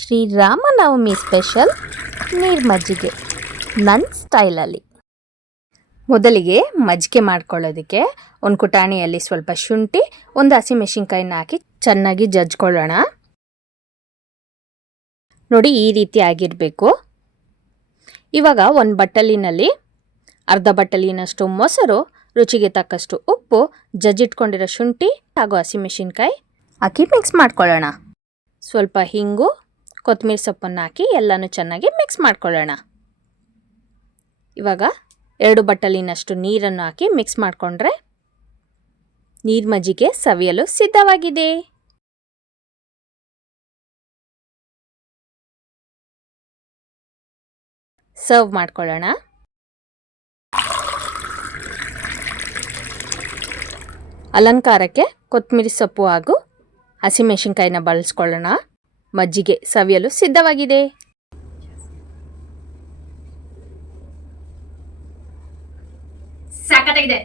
Sri Rama Navami special ನೀರು ಮಜ್ಜಿಗೆ ನನ್ನ ಸ್ಟೈಲಲ್ಲಿ. ಮೊದಲಿಗೆ ಮಜ್ಜಿಗೆ ಮಾಡ್ಕೊಳ್ಳೋದಕ್ಕೆ ಒಂದು ಕುಟಾಣಿಯಲ್ಲಿ ಸ್ವಲ್ಪ ಶುಂಠಿ, ಒಂದು ಹಸಿಮೆಣಸಿನ್ಕಾಯಿನ ಹಾಕಿ ಚೆನ್ನಾಗಿ ಜಜ್ಕೊಳ್ಳೋಣ. ನೋಡಿ, ಈ ರೀತಿ ಆಗಿರಬೇಕು. ಇವಾಗ ಒಂದು ಬಟ್ಟಲಿನಲ್ಲಿ ಅರ್ಧ ಬಟ್ಟಲಿನಷ್ಟು ಮೊಸರು, ರುಚಿಗೆ ತಕ್ಕಷ್ಟು ಉಪ್ಪು, ಜಜ್ಜಿಟ್ಕೊಂಡಿರೋ ಶುಂಠಿ ಹಾಗೂ ಹಸಿಮೆಣಸಿನ್ಕಾಯಿ ಹಾಕಿ ಮಿಕ್ಸ್ ಮಾಡ್ಕೊಳ್ಳೋಣ. ಸ್ವಲ್ಪ ಹಿಂಗು, ಕೊತ್ತಂಬರಿ ಸೊಪ್ಪನ್ನು ಹಾಕಿ ಎಲ್ಲನೂ ಚೆನ್ನಾಗಿ ಮಿಕ್ಸ್ ಮಾಡ್ಕೊಳ್ಳೋಣ. ಇವಾಗ 2 ಬಟ್ಟಲಿನಷ್ಟು ನೀರನ್ನು ಹಾಕಿ ಮಿಕ್ಸ್ ಮಾಡಿಕೊಂಡ್ರೆ ನೀರು ಮಜ್ಜಿಗೆ ಸವಿಯಲು ಸಿದ್ಧವಾಗಿದೆ. ಸರ್ವ್ ಮಾಡ್ಕೊಳ್ಳೋಣ. ಅಲಂಕಾರಕ್ಕೆ ಕೊತ್ತಂಬರಿ ಸೊಪ್ಪು ಹಾಗೂ ಹಸಿಮೆಣಸಿನ್ಕಾಯಿನ ಬಳಸ್ಕೊಳ್ಳೋಣ. ಮಜ್ಜಿಗೆ ಸವಿಯಲು ಸಿದ್ಧವಾಗಿದೆ. ಸಖತ್ತಾಗಿದೆ.